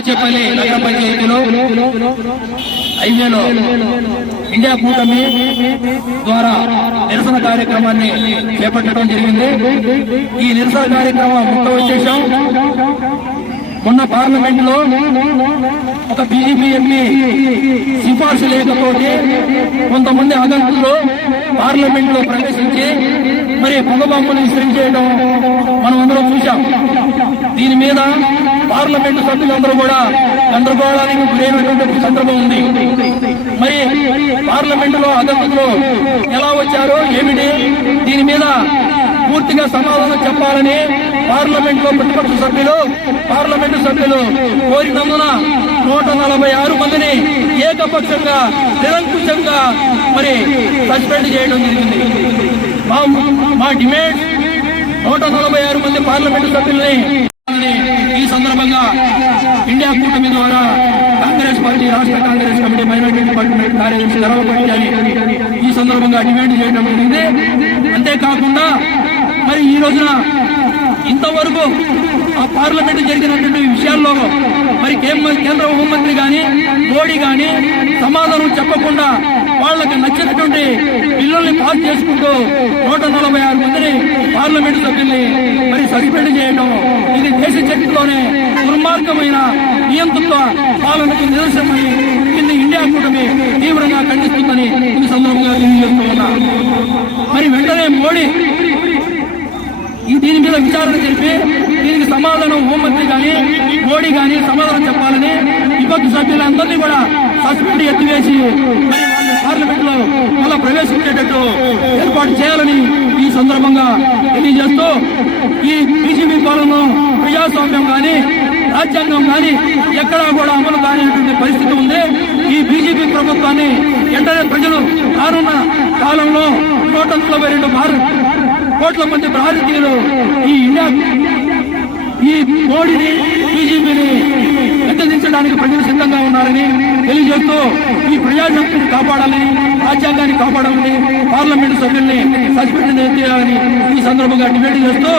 దాచేపల్లి నగర పంచాయతీలో హైవేలో ఇండియా కూటమి ద్వారా నిరసన కార్యక్రమాన్ని చేపట్టడం జరిగింది. ఈ నిరసన కార్యక్రమం మొత్తం వచ్చేసాం. మొన్న పార్లమెంట్ లో ఒక బీజేపీ ఎంపీ సిఫార్సు లేకపోతే కొంతమంది అగంతులు పార్లమెంట్ లో ప్రవేశించి మరి పొగబాంబులు విసిరించేయడం మనం అందరం చూశాం. దీని మీద పార్లమెంటు సభ్యులందరూ కూడా గందరగోళానికి గురైనటువంటి సందర్భం ఉంది. మరి పార్లమెంటులో అగంతులు ఎలా వచ్చారో ఏమిటి, దీని మీద పూర్తిగా సమాధానం చెప్పాలని పార్లమెంట్ లో ప్రతిపక్ష పార్లమెంటు సభ్యులు కోరినందున 146 మందిని ఏకపక్షంగా నిరంకుశంగా మరి సస్పెండ్ చేయడం జరిగింది. మా డిమాండ్ 146 మంది పార్లమెంటు సభ్యుల్ని ఈ సందర్భంగా ఇండియా కూటమి ద్వారా కాంగ్రెస్ పార్టీ రాష్ట్ర కాంగ్రెస్ కమిటీ మైనారిటీ డిపార్ట్మెంట్ కార్యదర్శి ధరవపట్టి అని ఈ సందర్భంగా డిమాండ్ చేయడం జరిగింది. అంతేకాకుండా మరి ఈ రోజున ఇంతవరకు ఆ పార్లమెంట్ జరిగినటువంటి విషయాల్లో మరి కేంద్ర హోంమంత్రి కానీ మోడీ కానీ సమాధానం చెప్పకుండా వాళ్ళకి నచ్చినటువంటి బిల్లుల్ని పాస్ చేసుకుంటూ 146 మందిని పార్లమెంటు సభ్యుల్ని మరి సస్పెండ్ చేయడం ఇది దేశ చరిత్రలోనే దుర్మార్గమైన నియంత్రిత పాలనకు నిదర్శనమని ఇండియా కూటమి తీవ్రంగా ఖండిస్తుందని ఈ సందర్భంగా తెలియజేస్తూ ఉన్నా. మరి వెంటనే మోడీ దీని మీద విచారణ జరిపి దీనికి సమాధానం హోంమంత్రి కానీ మోడీ కానీ సమాధానం చెప్పాలని విపక్ష సభ్యులందరినీ కూడా సస్పెండ్ ఎత్తివేసి మరి వాళ్ళు పార్లమెంట్ లో మళ్ళా ప్రవేశించేటట్టు ఏర్పాటు చేయాలని ఈ సందర్భంగా తెలియజేస్తూ ఈ బీజేపీ పాలనలో ప్రజాస్వామ్యం కానీ రాజ్యాంగం కానీ ఎక్కడా కూడా అమలు కానిటువంటి పరిస్థితి ఉంది. ఈ బీజేపీ ప్రభుత్వాన్ని వెంటనే ప్రజలు రానున్న కాలంలో 142 కోట్ల మంది భారతీయులు ఈ మోడీని బీజేపీని ఎత్తదించడానికి ప్రజలు సిద్ధంగా ఉన్నారని తెలియజేస్తూ ఈ ప్రజాస్వామ్యాన్ని కాపాడాలని రాజ్యాంగాన్ని కాపాడాలని పార్లమెంటు సభ్యుల్ని సస్పెండ్ చేయాలని ఈ సందర్భంగా డిమాండ్ చేస్తూ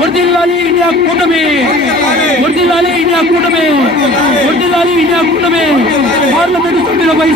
వర్ధిల్లాలి ఇండియా కూటమి, వర్ధిల్లాలి ఇండియా కూటమి, వర్ధిల్లాలి ఇండియా కూటమి, పార్లమెంటు సభ్యులపై